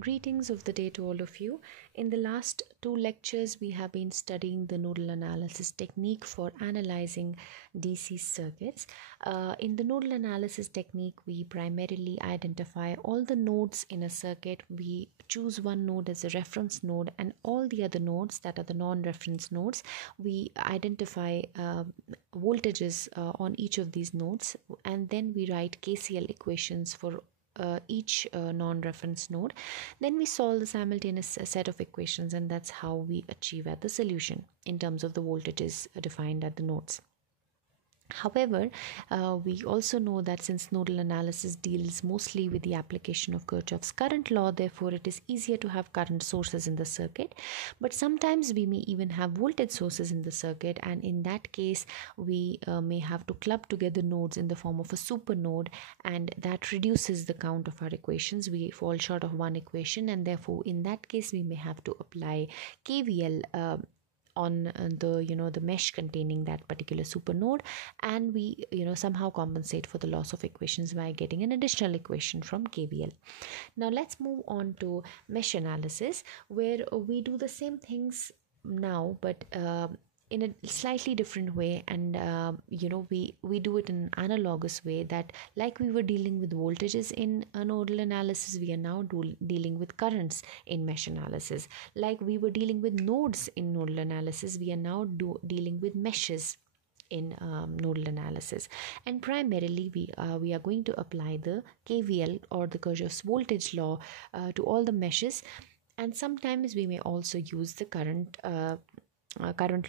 Greetings of the day to all of you. In the last two lectures, we have been studying the nodal analysis technique for analyzing DC circuits. In the nodal analysis technique, we primarily identify all the nodes in a circuit. We choose one node as a reference node, and all the other nodes that are the non-reference nodes, we identify voltages on each of these nodes, and then we write KCL equations for each non-reference node. Then we solve the simultaneous set of equations, and that's how we achieve at the solution in terms of the voltages defined at the nodes. However, we also know that since nodal analysis deals mostly with the application of Kirchhoff's current law, therefore it is easier to have current sources in the circuit. But sometimes we may even have voltage sources in the circuit, and in that case we may have to club together nodes in the form of a super node, and that reduces the count of our equations. We fall short of one equation, and therefore in that case we may have to apply KVL on the mesh containing that particular super node, and we somehow compensate for the loss of equations by getting an additional equation from KVL. Now let's move on to mesh analysis, where we do the same things now, but in a slightly different way, and we do it in an analogous way, that like we were dealing with voltages in a nodal analysis, we are now dealing with currents in mesh analysis. Like we were dealing with nodes in nodal analysis, we are now dealing with meshes in nodal analysis, and primarily we are going to apply the KVL, or the Kirchhoff's voltage law, to all the meshes, and sometimes we may also use the current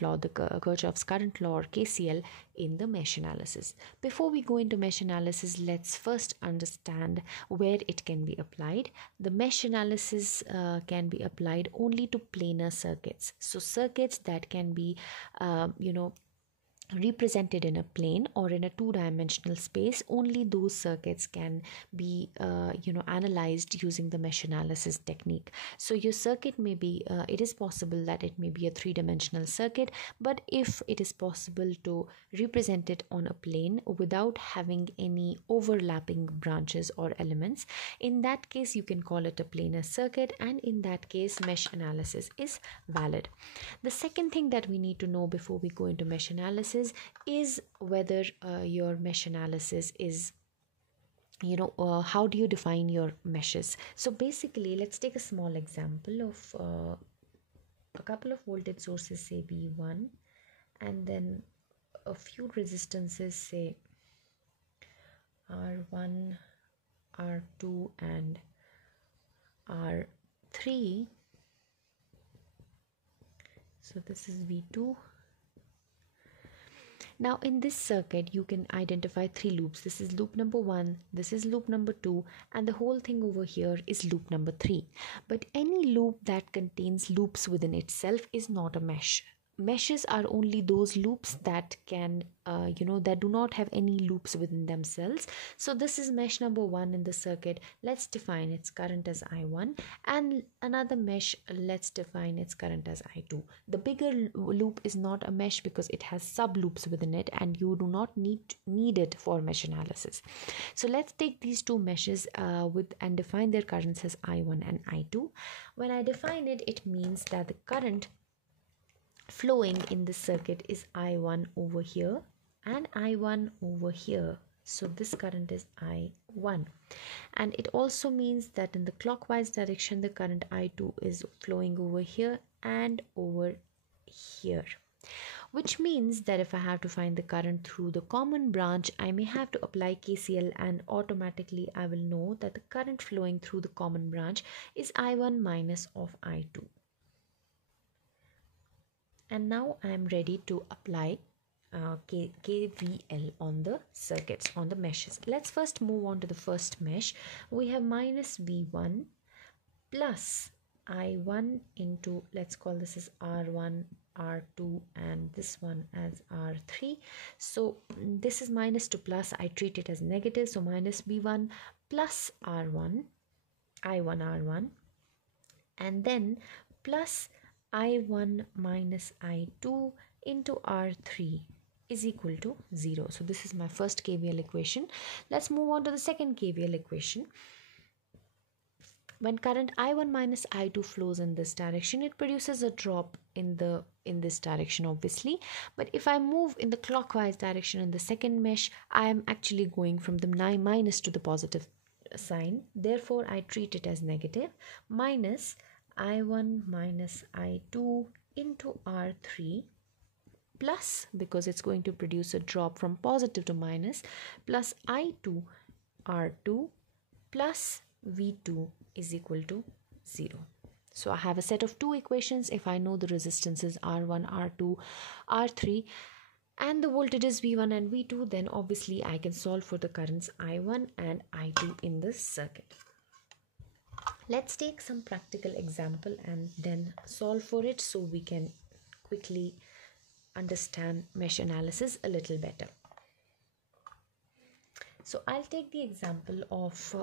law, the Kirchhoff's current law, or KCL, in the mesh analysis. Before we go into mesh analysis, let's first understand where it can be applied. The mesh analysis can be applied only to planar circuits, so circuits that can be represented in a plane or in a two-dimensional space. Only those circuits can be analyzed using the mesh analysis technique. So your circuit may be it is possible that it may be a three-dimensional circuit, but if it is possible to represent it on a plane without having any overlapping branches or elements, in that case you can call it a planar circuit, and in that case mesh analysis is valid. The second thing that we need to know before we go into mesh analysis is whether your mesh analysis is how do you define your meshes. So basically, let's take a small example of a couple of voltage sources, say V1, and then a few resistances, say R1, R2 and R3. So this is V2. Now in this circuit you can identify three loops. This is loop number 1, this is loop number 2, and the whole thing over here is loop number 3. But any loop that contains loops within itself is not a mesh. Meshes are only those loops that can that do not have any loops within themselves. So this is mesh number 1 in the circuit. Let's define its current as I1, and another mesh, let's define its current as I2. The bigger loop is not a mesh because it has sub loops within it, and you do not need it for mesh analysis. So let's take these two meshes and define their currents as I1 and I2. When I define it, it means that the current flowing in the circuit is I1 over here and I1 over here. So this current is I1, and it also means that in the clockwise direction the current I2 is flowing over here and over here, which means that if I have to find the current through the common branch, I may have to apply KCL, and automatically I will know that the current flowing through the common branch is I1 minus of I2. And now I am ready to apply KVL on the circuits, on the meshes. Let's first move on to the first mesh. We have minus V1 plus I1 into, let's call this as R1, R2, and this one as R3. So this is minus to plus, I treat it as negative, so minus V1 plus R1, I1 R1, and then plus I1 minus I2 into R3 is equal to 0. So this is my first KVL equation. Let's move on to the second KVL equation. when current I1 minus I2 flows in this direction, it produces a drop in this direction, obviously. But if I move in the clockwise direction in the second mesh, I am actually going from the minus to the positive sign. Therefore, I treat it as negative. Minus I1 minus I2 into R3 plus, because it's going to produce a drop from positive to minus, plus I2 R2 plus V2 is equal to 0. So I have a set of two equations. If I know the resistances R1, R2, R3 and the voltages V1 and V2, then obviously I can solve for the currents I1 and I2 in this circuit. Let's take some practical example and then solve for it so we can quickly understand mesh analysis a little better. So I'll take the example of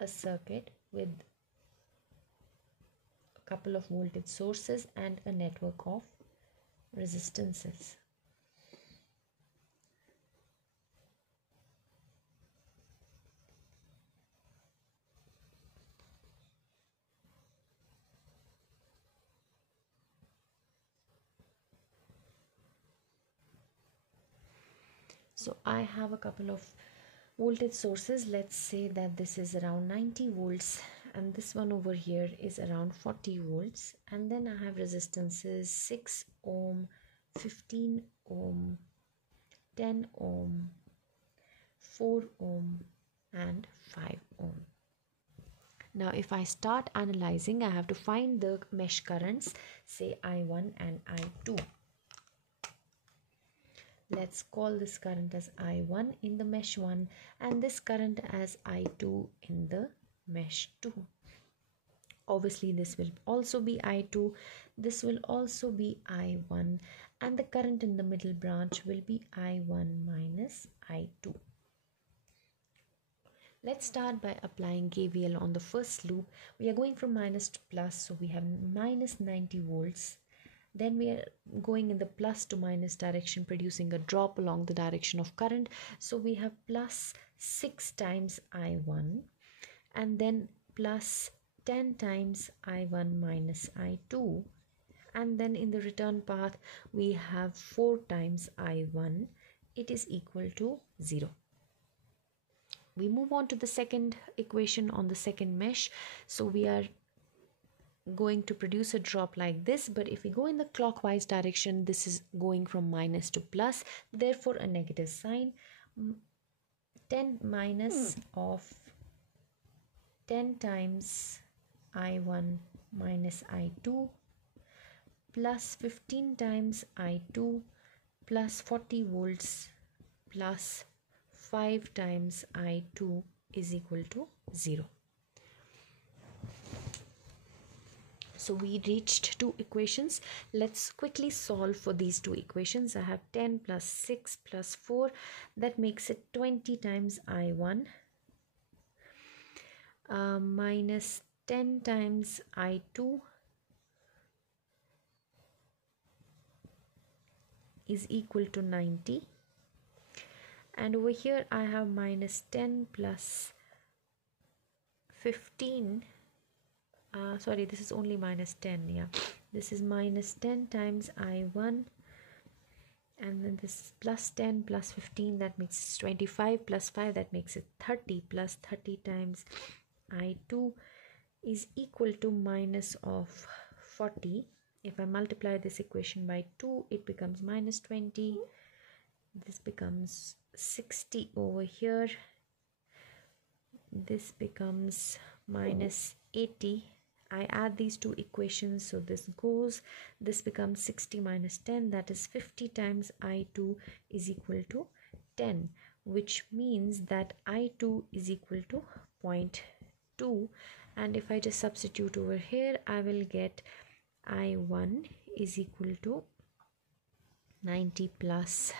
a circuit with a couple of voltage sources and a network of resistances. So I have a couple of voltage sources. Let's say that this is around 90 volts and this one over here is around 40 volts, and then I have resistances 6 ohm, 15 ohm, 10 ohm, 4 ohm and 5 ohm. Now if I start analyzing, I have to find the mesh currents, say I1 and I2. Let's call this current as I1 in the mesh 1 and this current as I2 in the mesh 2. Obviously this will also be I2, this will also be I1, and the current in the middle branch will be I1 minus I2. Let's start by applying KVL on the first loop. We are going from minus to plus, so we have minus 90 volts. Then we are going in the plus to minus direction, producing a drop along the direction of current. So we have plus 6 times I1 and then plus 10 times I1 minus I2. And then in the return path, we have 4 times I1. It is equal to 0. We move on to the second equation on the second mesh. So we are going to produce a drop like this, but if we go in the clockwise direction, this is going from minus to plus, therefore a negative sign. 10 minus of 10 times I1 minus I2 plus 15 times I2 plus 40 volts plus 5 times I2 is equal to 0. So we reached two equations. Let's quickly solve for these two equations. I have 10 plus 6 plus 4. That makes it 20 times I1 minus 10 times I2 is equal to 90. And over here I have minus 10 plus 15. Sorry, this is only minus 10. Yeah, this is minus 10 times I1, and then this is plus 10 plus 15, that makes 25, plus 5, that makes it 30, plus 30 times I2 is equal to minus of 40. If I multiply this equation by 2, it becomes minus 20. This becomes 60 over here. This becomes minus 80. I add these two equations, so this goes, this becomes 60 minus 10, that is 50 times I2 is equal to 10, which means that I2 is equal to 0.2, and if I just substitute over here, I will get I1 is equal to 90 plus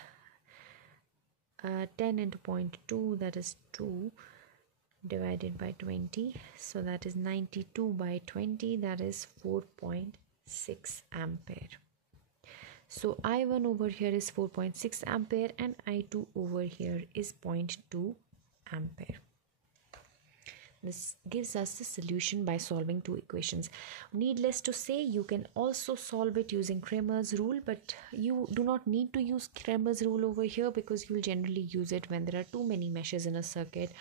10 into 0.2, that is 2 divided by 20, so that is 92 by 20, that is 4.6 ampere. So I1 over here is 4.6 ampere and I2 over here is 0.2 ampere. This gives us the solution by solving two equations. Needless to say, you can also solve it using Cramer's rule, but you do not need to use Cramer's rule over here because you'll generally use it when there are too many meshes in a circuit.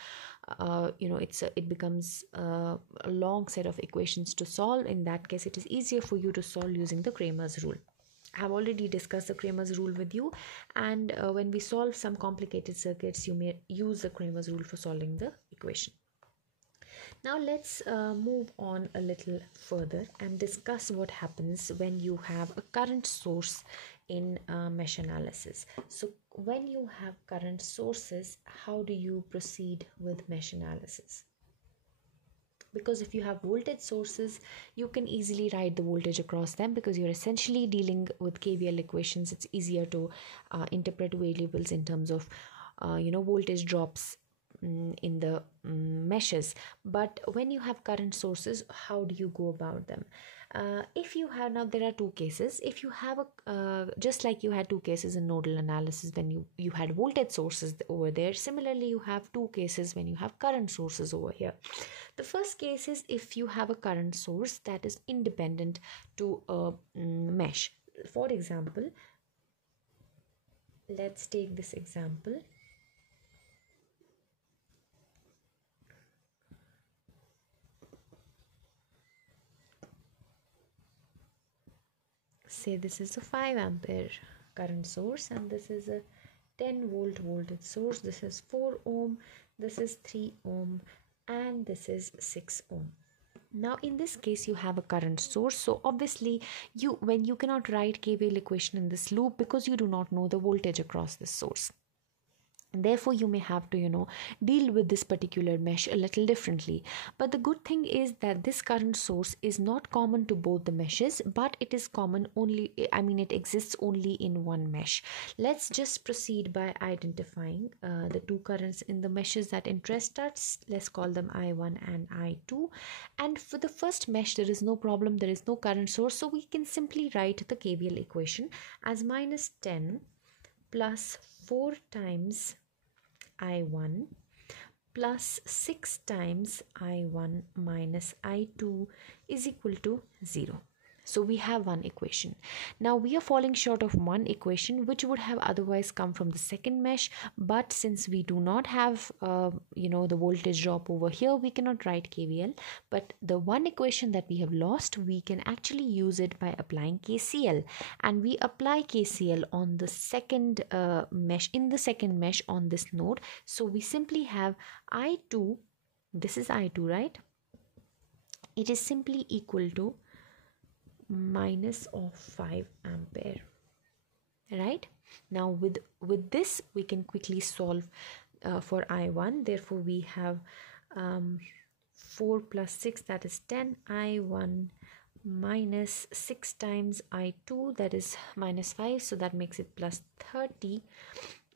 It becomes a long set of equations to solve. In that case, it is easier for you to solve using the Cramer's rule. I have already discussed the Cramer's rule with you, and when we solve some complicated circuits, you may use the Cramer's rule for solving the equation. Now let's move on a little further and discuss what happens when you have a current source in mesh analysis. So when you have current sources, how do you proceed with mesh analysis? Because if you have voltage sources, you can easily write the voltage across them because you're essentially dealing with KVL equations. It's easier to interpret variables in terms of voltage drops in the meshes. But when you have current sources, how do you go about them? If you have, now there are two cases. If you have a just like you had two cases in nodal analysis when you had voltage sources over there, similarly you have two cases when you have current sources over here. The first case is if you have a current source that is independent to a mesh. For example, let's take this example. Say this is a 5 ampere current source and this is a 10 volt voltage source. This is 4 ohm, this is 3 ohm, and this is 6 ohm. Now in this case you have a current source, so obviously when you cannot write KVL equation in this loop because you do not know the voltage across this source. Therefore you may have to deal with this particular mesh a little differently. But the good thing is that this current source is not common to both the meshes, but it is common only, it exists only in one mesh. Let's just proceed by identifying the two currents in the meshes that interest us. Let's call them I1 and I2, and for the first mesh there is no problem, there is no current source, so we can simply write the KVL equation as -10 plus 4 times I1 plus 6 times I1 minus I2 is equal to 0. So we have one equation. Now we are falling short of one equation which would have otherwise come from the second mesh, but since we do not have the voltage drop over here, we cannot write KVL. But the one equation that we have lost, we can actually use it by applying KCL, and we apply KCL on the second mesh, in the second mesh on this node. So we simply have I2, this is I2, right? It is simply equal to minus of 5 ampere, right? Now with this we can quickly solve for I1. Therefore we have 4 plus 6, that is 10, I1 minus 6 times I2, that is minus 5, so that makes it plus 30,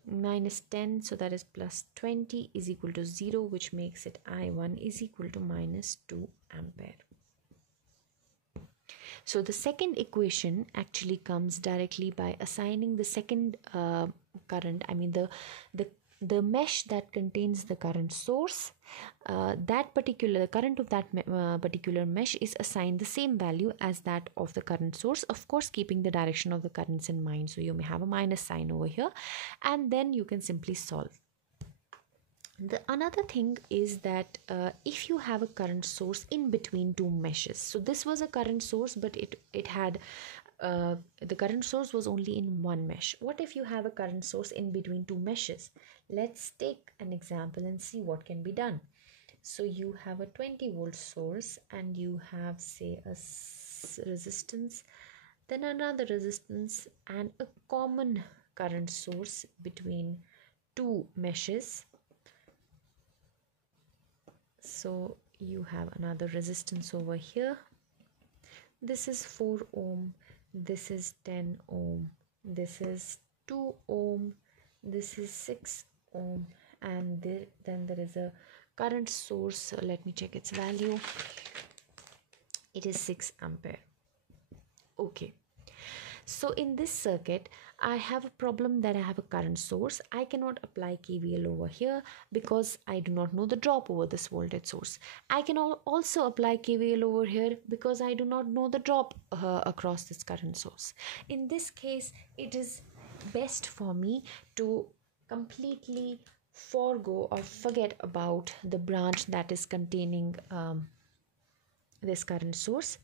minus 10, so that is plus 20, is equal to 0, which makes it I1 is equal to minus 2 ampere. So the second equation actually comes directly by assigning the second current, the mesh that contains the current source, the current of that particular mesh is assigned the same value as that of the current source, of course keeping the direction of the currents in mind. So you may have a minus sign over here, and then you can simply solve. The another thing is that if you have a current source in between two meshes, so this was a current source but it had the current source was only in one mesh. What if you have a current source in between two meshes? Let's take an example and see what can be done. So you have a 20 volt source and you have, say, a resistance, then another resistance, and a common current source between two meshes. So you have another resistance over here. This is 4 ohm, this is 10 ohm, this is 2 ohm, this is 6 ohm, and then there is a current source. Let me check its value. It is 6 ampere. Okay. So in this circuit, I have a problem that I have a current source. I cannot apply KVL over here because I do not know the drop over this voltage source. I can also apply KVL over here because I do not know the drop across this current source. In this case, it is best for me to completely forego or forget about the branch that is containing this current source,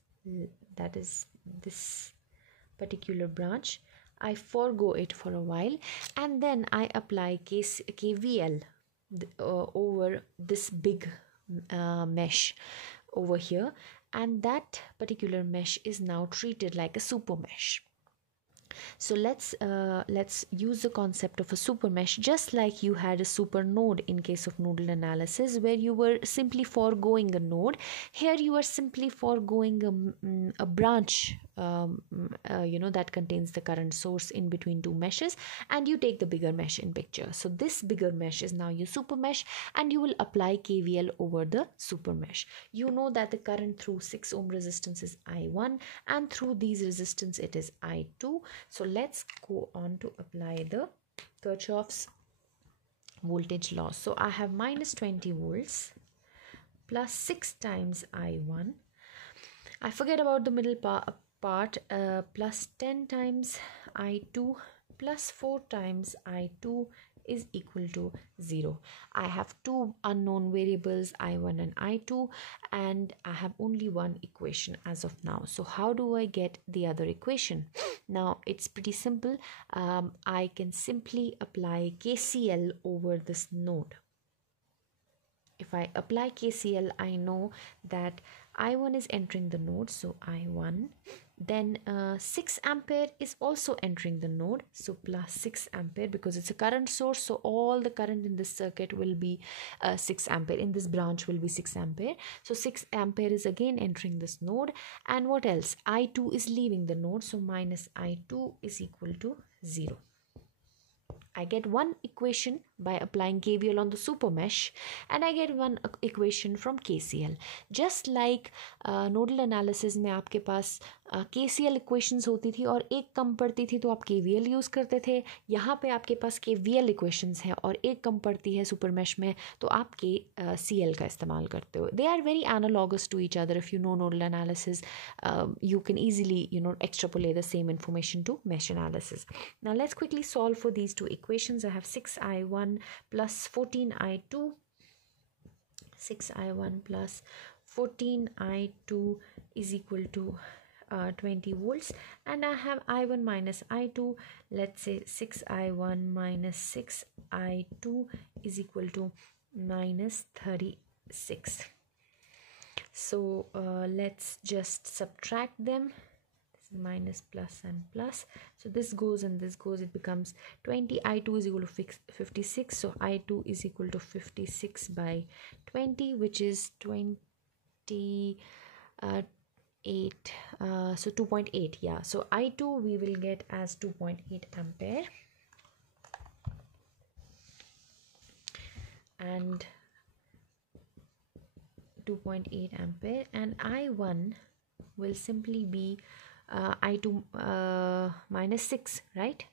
that is this particular branch. I forego it for a while and then I apply KVL over this big mesh over here, and that particular mesh is now treated like a super mesh. So let's use the concept of a super mesh, just like you had a super node in case of nodal analysis, where you were simply foregoing a node. Here you are simply foregoing a branch that contains the current source in between two meshes, and you take the bigger mesh in picture. So this bigger mesh is now your super mesh, and you will apply KVL over the super mesh. You know that the current through 6 ohm resistance is I1, and through these resistance it is I2. So let's go on to apply the Kirchhoff's voltage law. So I have minus 20 volts plus 6 times I1. I forget about the middle part, plus 10 times I2 plus 4 times I2 is equal to 0. I have two unknown variables, I1 and I2, and I have only one equation as of now. So how do I get the other equation? Now it's pretty simple. I can simply apply KCL over this node. If I apply KCL, I know that I1 is entering the node, so I1. Then 6 ampere is also entering the node, so plus 6 ampere, because it's a current source, so all the current in this circuit will be 6 ampere. In this branch will be 6 ampere. So 6 ampere is again entering this node. And what else? I2 is leaving the node, so minus I2 is equal to 0. I get one equation by applying KVL on the super mesh, and I get one equation from KCL. Just like nodal analysis में आपके पास KCL equations होती थी और एक कम पड़ती थी तो आप KVL यूज़ करते थे, यहाँ पे आपके पास KVL इक्वेशंस हैं और एक कम पड़ती है सुपर मैश में तो आप KCL का इस्तेमाल करते हो. They are very analogous to each other. If you know nodal analysis, you can easily extrapolate the same information to mesh analysis. Now let's quickly solve for these two equations. I have 6I1 plus 14I2. 6I1 plus 14I2 is equal to 20 volts, and I have I1 minus I2. Let's say 6I1 minus 6I2 is equal to minus 36. So let's just subtract them. Minus plus and plus, so this goes and this goes, it becomes 20. I2 is equal to 56, so I2 is equal to 56 by 20, which is 28, so 2.8. yeah, so I2 we will get as 2.8 ampere, and 2.8 ampere, and I1 will simply be I2 minus 6, right?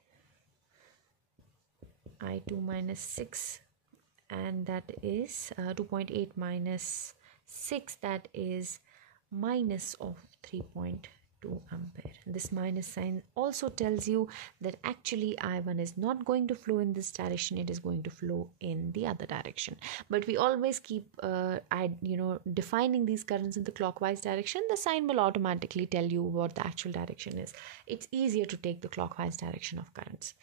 I2 minus 6, and that is 2.8 minus 6, that is minus of 3.2 ampere. This minus sign also tells you that actually I1 is not going to flow in this direction, it is going to flow in the other direction. But we always keep defining these currents in the clockwise direction. The sign will automatically tell you what the actual direction is. It's easier to take the clockwise direction of currents.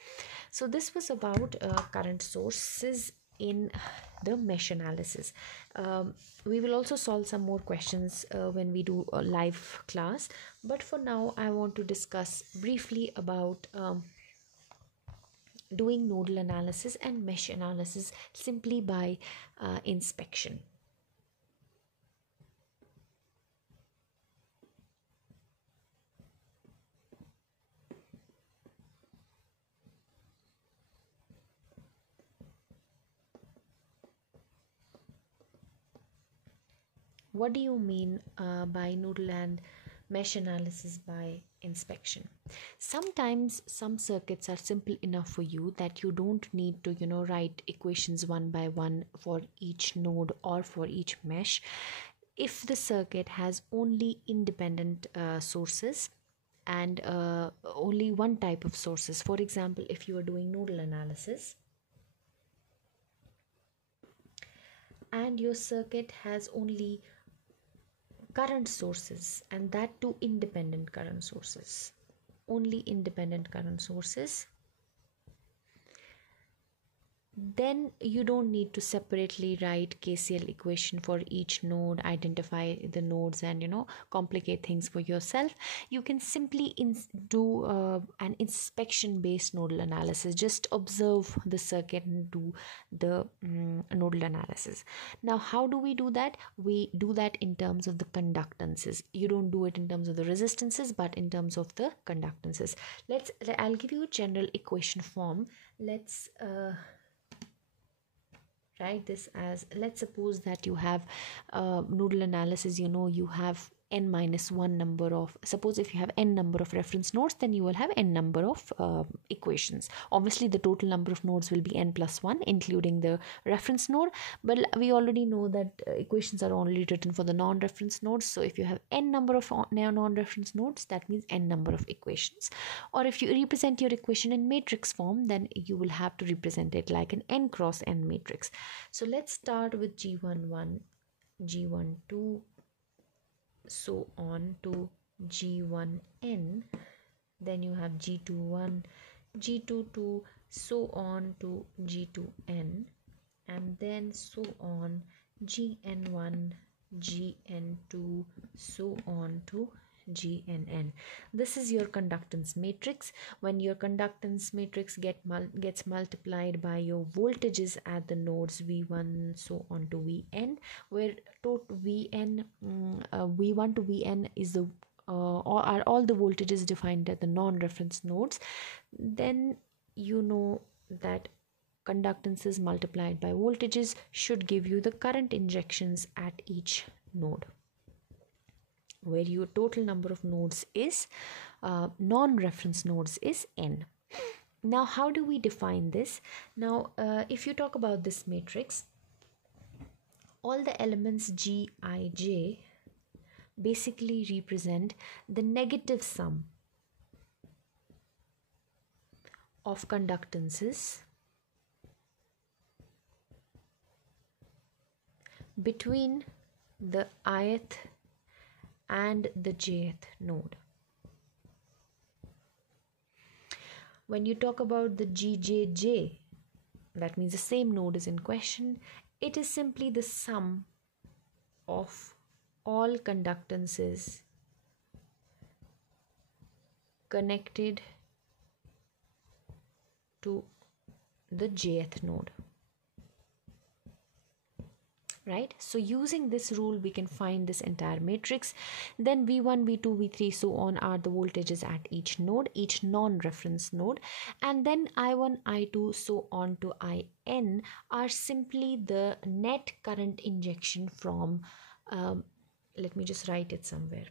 So this was about current sources in the mesh analysis. We will also solve some more questions when we do a live class, but for now I want to discuss briefly about doing nodal analysis and mesh analysis simply by inspection. What do you mean by nodal and mesh analysis by inspection. Sometimes some circuits are simple enough for you that you don't need to write equations one by one for each node or for each mesh. If the circuit has only independent sources and only one type of sources, for example, if you are doing nodal analysis and your circuit has only current sources, and that too independent current sources, only independent current sources, then you don't need to separately write KCL equation for each node, identify the nodes, and complicate things for yourself. You can simply do an inspection based nodal analysis. Just observe the circuit and do the nodal analysis. Now, how do we do that? We do that in terms of the conductances. You don't do it in terms of the resistances, but in terms of the conductances. I'll give you a general equation form. Let's write this as, let's suppose that you have nodal analysis. You have n minus 1 number of, suppose if you have n number of reference nodes, then you will have n number of equations. Obviously the total number of nodes will be n plus 1 including the reference node, but we already know that equations are only written for the non-reference nodes. So if you have n number of non-reference nodes, that means n number of equations. Or if you represent your equation in matrix form, then you will have to represent it like an n cross n matrix. So let's start with G11, G12, so on to G1n. Then you have G21, G22, so on to G2n, and then so on Gn1, Gn2, so on to Gnn. This is your conductance matrix. When your conductance matrix gets multiplied by your voltages at the nodes V1 so on to Vn, where total Vn V1 to Vn is the are all the voltages defined at the non-reference nodes, then you know that conductances multiplied by voltages should give you the current injections at each node, where your total number of nodes is non-reference nodes is n. Now, how do we define this? Now, if you talk about this matrix, all the elements G, I, J basically represent the negative sum of conductances between the ith and the jth node. When you talk about the GJJ, that means the same node is in question. It is simply the sum of all conductances connected to the jth node. Right? So using this rule, we can find this entire matrix. Then V1, V2, V3, so on are the voltages at each node, each non-reference node. And then I1, I2, so on to In are simply the net current injection from, let me just write it somewhere.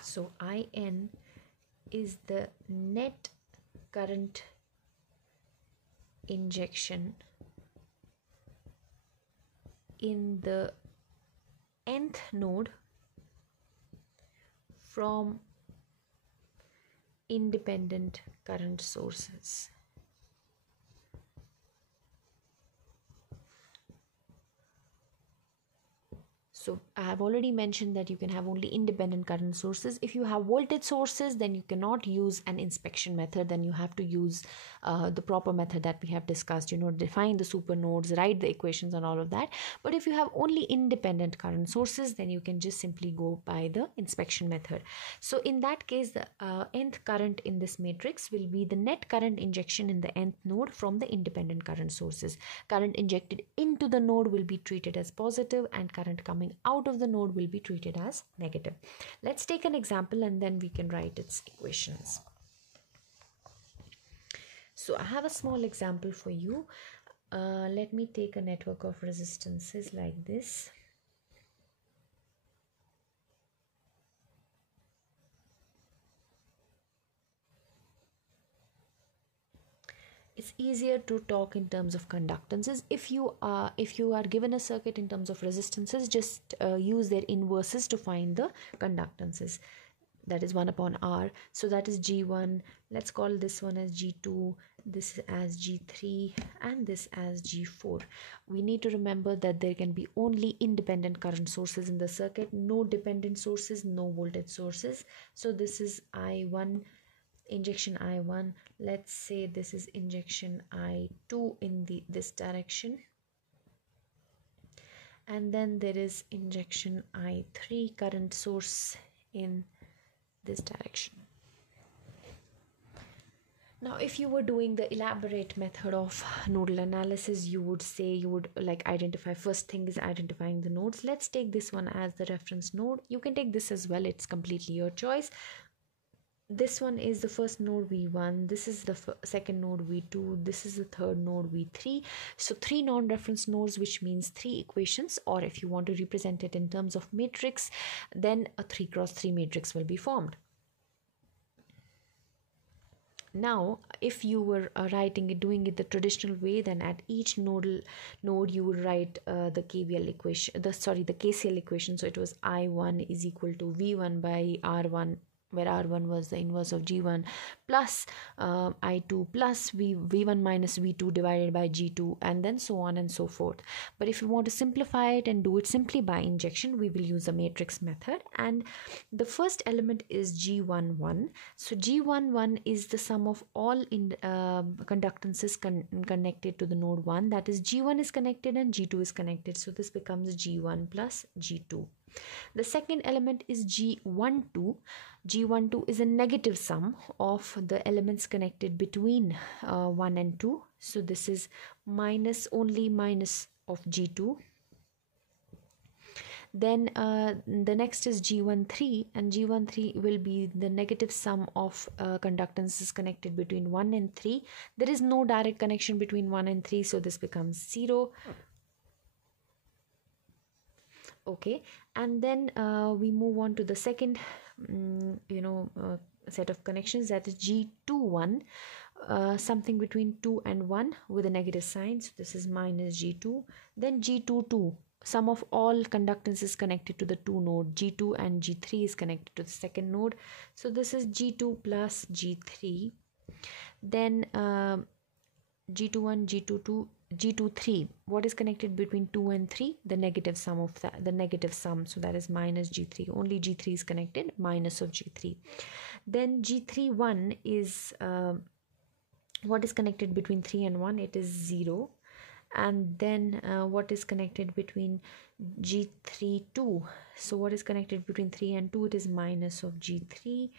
So In is the net current injection in the nth node from independent current sources. So I have already mentioned that you can have only independent current sources. If you have voltage sources, then you cannot use an inspection method. Then you have to use the proper method that we have discussed, define the supernodes, write the equations and all of that. But if you have only independent current sources, then you can just simply go by the inspection method. So in that case, the nth current in this matrix will be the net current injection in the nth node from the independent current sources. Current injected into the node will be treated as positive, and current coming out of the node will be treated as negative. Let's take an example and then we can write its equations. So I have a small example for you. Let me take a network of resistances like this. It's easier to talk in terms of conductances. If you are given a circuit in terms of resistances, just use their inverses to find the conductances. That is 1 upon R. So that is G1. Let's call this one as G2, this as G3, and this as G4. We need to remember that there can be only independent current sources in the circuit, no dependent sources, no voltage sources. So this is I1, injection I1. Let's say this is injection I2 in this direction, and then there is injection I3 current source in this direction. Now if you were doing the elaborate method of nodal analysis, you would identify, first thing is identifying the nodes. Let's take this one as the reference node. You can take this as well, it's completely your choice. This one is the first node V1, this is the second node V2, this is the third node V3. So 3 non-reference nodes, which means 3 equations, or if you want to represent it in terms of matrix, then a 3 cross 3 matrix will be formed. Now if you were doing it the traditional way, then at each node you would write the KVL equation, the KCL equation. So it was I1 is equal to V1 by R1, where R1 was the inverse of G1, plus I2 plus V1 minus V2 divided by G2, and then so on and so forth. But if you want to simplify it and do it simply by injection, we will use a matrix method. And the first element is G11. So G11 is the sum of all conductances connected to the node 1. That is, G1 is connected and G2 is connected. So this becomes G1 plus G2. The second element is G12. G12 is a negative sum of the elements connected between 1 and 2. So this is minus of G2. Then the next is G13, and G13 will be the negative sum of conductances connected between 1 and 3. There is no direct connection between 1 and 3, so this becomes 0. Okay, and then we move on to the second set of connections, that is G21, something between 2 and 1 with a negative sign. So this is minus G2. Then G22, sum of all conductances connected to the 2 node G2, and G3 is connected to the second node. So this is G2 plus G3. Then G21, G22, G23, what is connected between 2 and 3? The negative sum of the negative sum, so that is minus G3. Only G3 is connected, minus of G3. Then G31 is what is connected between 3 and 1? It is 0. And then what is connected between G32? So what is connected between 3 and 2? It is minus of G3.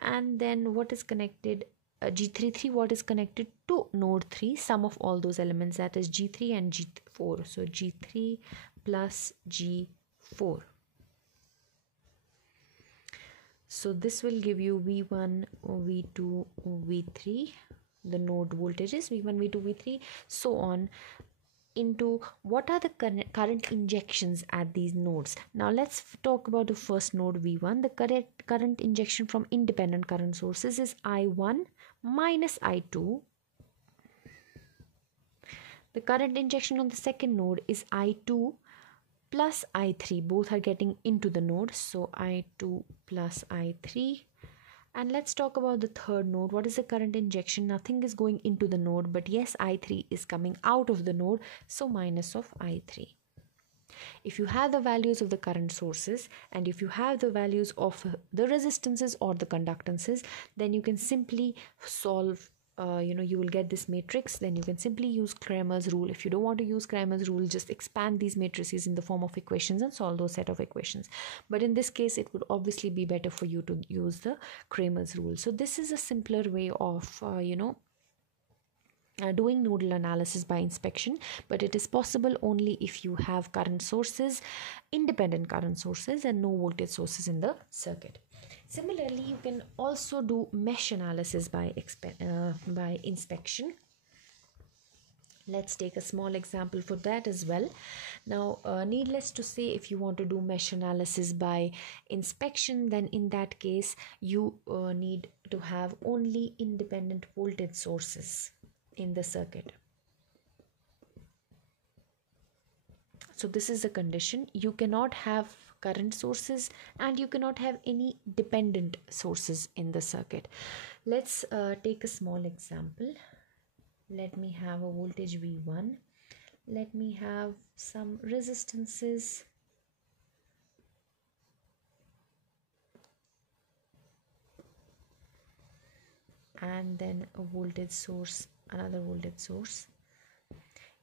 And then what is connected G33, what is connected to node 3? Sum of all those elements, that is G3 and G4. So G3 plus G4. So this will give you V1, V2, V3, the node voltages, V1, V2, V3, so on, into what are the current injections at these nodes. Now let's talk about the first node V1. The current injection from independent current sources is I1 minus I2. The current injection on the second node is I2 plus I3. Both are getting into the node, so I2 plus I3. And let's talk about the third node. What is the current injection? Nothing is going into the node, but yes, I3 is coming out of the node, so minus of I3. If you have the values of the current sources and if you have the values of the resistances or the conductances, then you can simply solve, you will get this matrix. Then you can simply use Cramer's rule. If you don't want to use Cramer's rule, just expand these matrices in the form of equations and solve those set of equations. But in this case, it would obviously be better for you to use the Cramer's rule. So this is a simpler way of, doing nodal analysis by inspection, but it is possible only if you have current sources, independent current sources, and no voltage sources in the circuit. Similarly, you can also do mesh analysis by inspection. Let's take a small example for that as well. Now, needless to say, if you want to do mesh analysis by inspection, then in that case you need to have only independent voltage sources in the circuit. So this is a condition. You cannot have current sources and you cannot have any dependent sources in the circuit. Let's take a small example. Let me have a voltage V1. Let me have some resistances. And then a voltage source, another voltage source.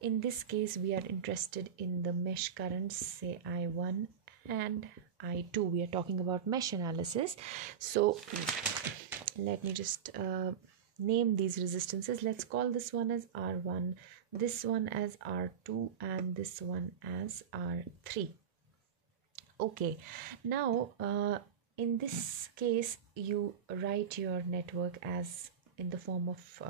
In this case, we are interested in the mesh currents, say I1 and I2. We are talking about mesh analysis. So let me just name these resistances. Let's call this one as R1, this one as R2, and this one as R3. Okay, now in this case, you write your network as in the form of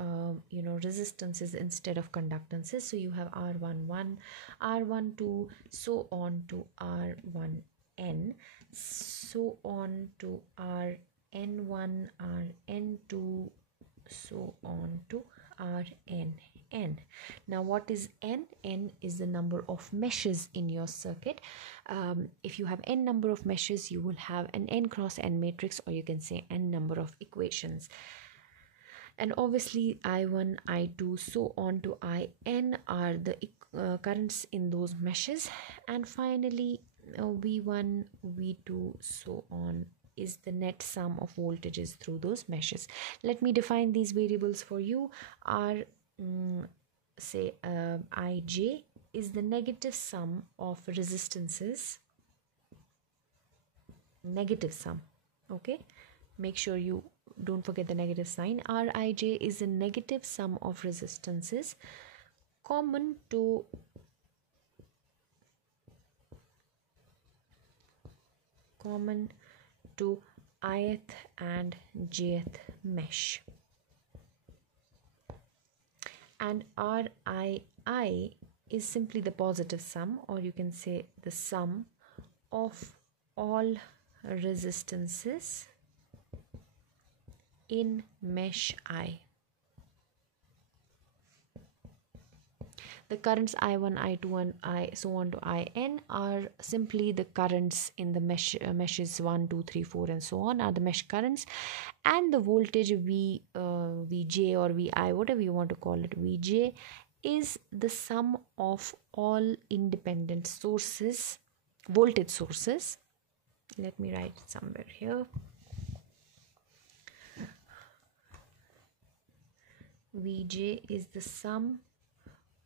resistances instead of conductances. So you have R11, R12, so on to R1n, so on to Rn1, Rn2, so on to Rnn. Now what is n? N is the number of meshes in your circuit. If you have n number of meshes, you will have an n cross n matrix, or you can say n number of equations. And obviously I1, I2, so on to In are the currents in those meshes. And finally V1, V2, so on is the net sum of voltages through those meshes. Let me define these variables for you. Say Ij is the negative sum of resistances, negative sum. Okay, make sure you don't forget the negative sign. Rij is the negative sum of resistances common to ith and jth mesh. And Rii is simply the positive sum, or you can say the sum of all resistances in mesh I. The currents I1, I2, and so on to In are simply the currents in the meshes 1, 2, 3, 4, and so on are the mesh currents, and the voltage Vj or Vi, whatever you want to call it, Vj is the sum of all independent sources, voltage sources. Let me write it somewhere here. Vj is the sum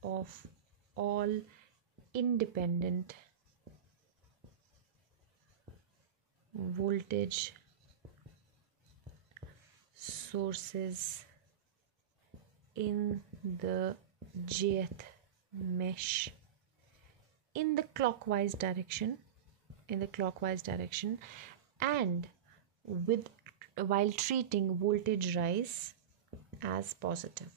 of all independent voltage sources in the jth mesh in the clockwise direction, and while treating voltage rise as positive.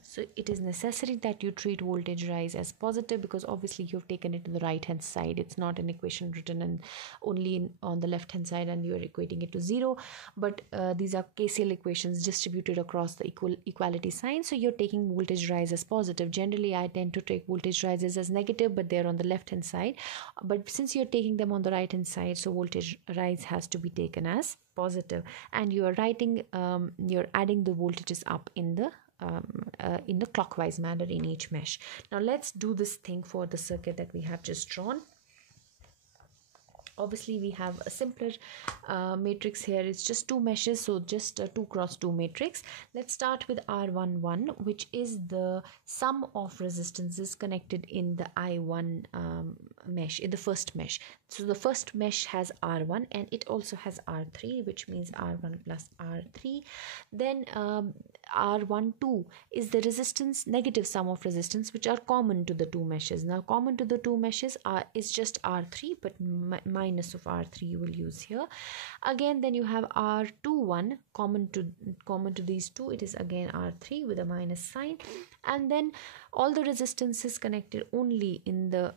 So it is necessary that you treat voltage rise as positive, because obviously you've taken it to the right hand side. It's not an equation written and only on the left hand side and you're equating it to 0, but these are KCL equations distributed across the equality sign. So you're taking voltage rise as positive. Generally I tend to take voltage rises as negative, but they're on the left hand side. But since you're taking them on the right hand side, so voltage rise has to be taken as positive, and you are writing you're adding the voltages up in the clockwise manner in each mesh. Now let's do this thing for the circuit that we have just drawn. Obviously we have a simpler matrix here. It's just two meshes, so just a 2 cross 2 matrix. Let's start with R11, which is the sum of resistances connected in the I1 mesh, in the first mesh. So the first mesh has R1 and it also has R3, which means R1 plus R3. Then R12 is the resistance, negative sum of resistance, which are common to the two meshes. Now common to the two meshes is just R3, but minus of R3 you will use here. Again, then you have R21 common to these two, it is again R3 with a minus sign, and then all the resistances connected only in the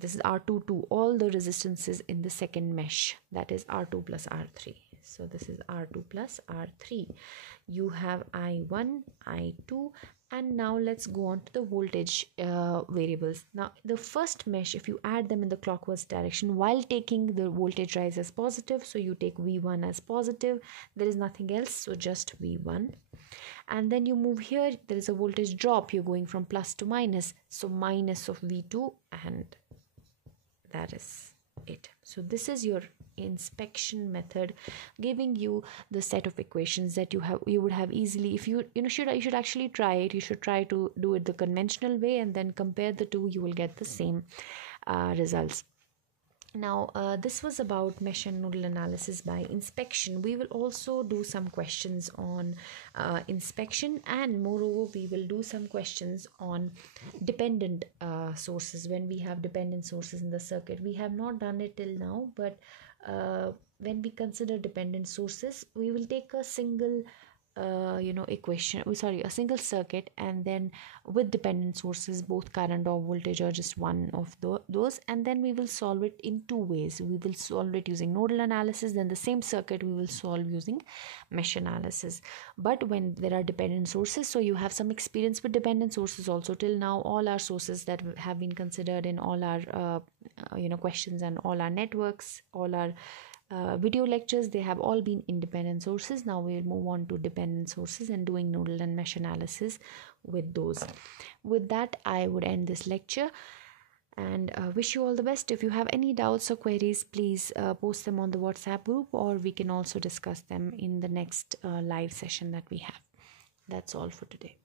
this is R22, all the resistances in the second mesh, that is R2 plus R3. So this is R2 plus R3. You have I1, I2, and now let's go on to the voltage variables. Now the first mesh, if you add them in the clockwise direction while taking the voltage rise as positive, so you take V1 as positive, there is nothing else, so just V1. And then you move here, there is a voltage drop, you're going from plus to minus, so minus of V2, and that is it. So this is your inspection method, giving you the set of equations that you would have easily, if you should actually try it. You should try to do it the conventional way and then compare the two, you will get the same results. Now this was about mesh and nodal analysis by inspection. We will also do some questions on inspection, and moreover we will do some questions on dependent sources. When we have dependent sources in the circuit, we have not done it till now, but when we consider dependent sources, we will take a single a single circuit, and then with dependent sources, both current or voltage or just one of those, and then we will solve it in two ways. We will solve it using nodal analysis, then the same circuit we will solve using mesh analysis. But when there are dependent sources, so you have some experience with dependent sources also. Till now, all our sources that have been considered in all our questions and all our networks, all our video lectures, they have all been independent sources. Now we will move on to dependent sources and doing nodal and mesh analysis with those. With that, I would end this lecture and wish you all the best. If you have any doubts or queries, please post them on the WhatsApp group, or we can also discuss them in the next live session that we have. That's all for today.